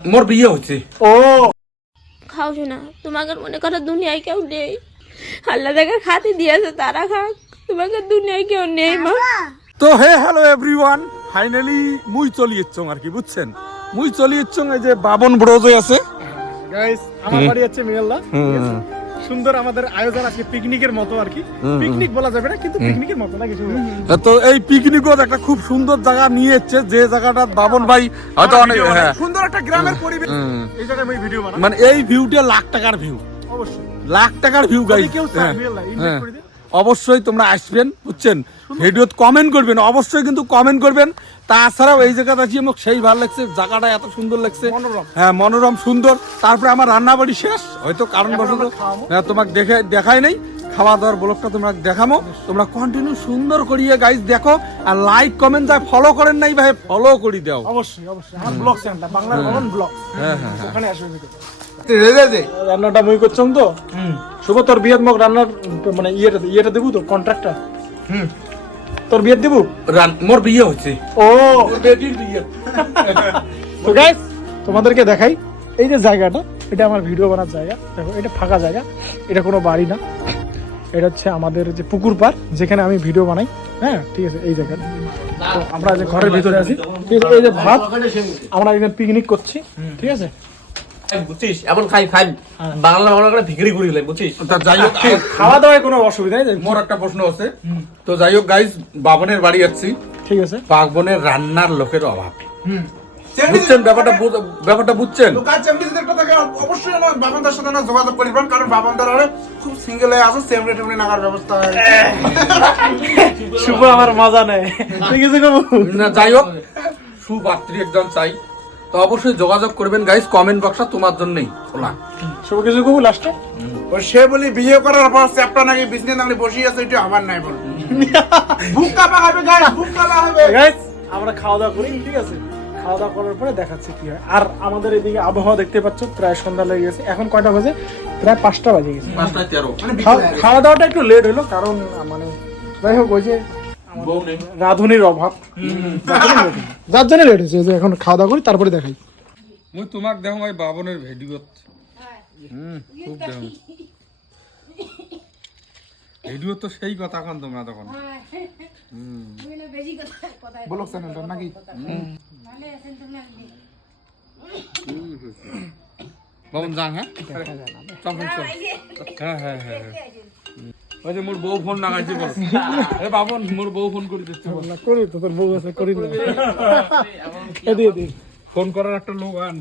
মোর বিয়ে হচ্ছে। ও খাও শোনা, তোমাকে মনে করো দুনিয়ায় কেউ নেই, আল্লাহ যাকে খাতে দিয়েছে তারা খাক, তোমাকে দুনিয়ায় কেউ নেই মা। তো হে হ্যালো এভরিওয়ান, ফাইনালি মুই চলি এসছং আর কি, বুঝছেন? মুই চলি এসছং এই যে বাবন ব্রোজে আছে গাইস, আমার বাড়ি হচ্ছে মেয়েল্লা। সুন্দর আমাদের আয়োজন আজকে পিকনিকের মতো আর কি। পিকনিক বলা যাবে না, কিন্তু পিকনিকের মতো না কিছু। তো এই পিকনিকও একটা খুব সুন্দর জায়গা নিয়ে এসছে, যে জায়গাটা বাবন ভাই হয়তো অনেক সুন্দর একটা গ্রামের পরিবেশ। এই জায়গায় আমি ভিডিও বানাই, মানে এই ভিউটা লাখ টাকার ভিউ, অবশ্যই লাখ টাকার ভিউ গাইস। কেউ চায় মেয়েল্লা ইনভাইট করে দিন, অবশ্যই তোমরা আসবেন, বুঝছেন? ভিডিওতে কমেন্ট করবেন, অবশ্যই কিন্তু কমেন্ট করবেন। তাছাড়াও এই জায়গাটা আছি আমার সেই ভালো লাগছে, জায়গাটা এত সুন্দর লাগছে, হ্যাঁ মনোরম সুন্দর। তারপরে আমার রান্না বাড়ি শেষ, হয়তো কারণ বশত তোমাকে দেখাই নাই, খাওয়া দাওয়ার ব্লগটা তোমরা দেখামো। তোমরা কন্টিনিউ সুন্দর করিয়ে গাইস দেখো, আর লাইক কমেন্ট যা ফলো করেন নাই ভাই ফলো করি দাও। অবশ্যই অবশ্যই আমার ব্লগ চ্যানেলটা বাংলার ভবন ব্লগ, হ্যাঁ ওখানে আসবে। রান্নাটা মই করছম তো শুভ, তোর বিয়ের মগ রান্নার মানে ইয়েটা দেবো তো, কন্ট্রাক্টটা। তোর বিয়ে দেবো, মোর বিয়ে হচ্ছে। ও বেটির বিয়ে। তো গাইস তোমাদেরকে দেখাই এই যে জায়গাটা, এটা আমার ভিডিও বানার জায়গা। দেখো এটা ফাঁকা জায়গা, এটা কোনো বাড়ি না, এটা হচ্ছে আমাদের যে পুকুর পাড় যেখানে আমি ভিডিও বানাই। হ্যাঁ ঠিক আছে, এই জায়গাটা। তো আমরা যে ঘরের ভিতরে আছি, ঠিক আছে, এই যে ভাত আমরা এখানে পিকনিক করছি, ঠিক আছে। বুঝছিস এমন খাই বাংলা করে ভিখারি করি গেলে, বুঝছিস? যাই হোক, খাওয়া দাওয়ায় কোনো অসুবিধা নেই। মোর একটা প্রশ্ন আছে, তো যাই হোক গাইস, বাবনের বাড়ি যাচ্ছি, ঠিক আছে। বাবনের রান্নার লোকের অভাব, বুঝছেন? ব্যাপারটা বুঝছেন? অবশ্যই আমার বাবানদার সাথে যোগাযোগ করিবেন, কারণ বাবানদার খুব সিঙ্গেল হয়ে আছে, সেমরে টেমরে নাগার ব্যবস্থা হয়। শুভ আমার মজা নেই, ঠিক আছে না যাই হোক, সুপাত্রী একজন চাই, তো অবশ্যই যোগাযোগ করবেন গাইস। কমেন্ট বক্সটা তোমার জন্যই খোলা। শুভ কিছু কবু লাস্টে ও সে বলি বিয়ে করার পর চ্যাপটা নাকি বিজনেস নাকি বসে আছে, এটা আবার নাই বল। বুক কাপা হবে গাইস, বুক কাপা হবে গাইস। আমরা খাওয়া দাওয়া করি, ঠিক আছে। খাওয়া দাওয়া করার পরে দেখাচ্ছি কি হয়। আর আমাদের এদিকে আবহাওয়া দেখতে পাচ্ছ, প্রায় সন্ধ্যা লেগে গেছে। এখন কয়টা বাজে? প্রায় 5টা বাজে গেছে। 5:13। খাওয়া দাওয়াটা একটু লেট হলো, কারণ মানে যাই হোক ওই যে রাঁধুনির অভাব, যার জন্য লেট হয়েছে। যে এখন খাওয়া দাওয়া করি, তারপরে দেখাই। মুই তোমাক দেখো ভাই বাবনের ভিডিও, খুব দেখো ভিডিও, তো সেই কথা এখন তোমরা তখন ব্লগ চ্যানেলটা নাকি। বাবন যাং, হ্যাঁ হ্যাঁ হ্যাঁ হ্যাঁ ওই যে মোর বউ ফোন লাগাইছে, বল এ বাবন মোর বউ ফোন করে দিচ্ছে, করি তো, তোর বউ আছে করি না। ফোন করার একটা লোক আন।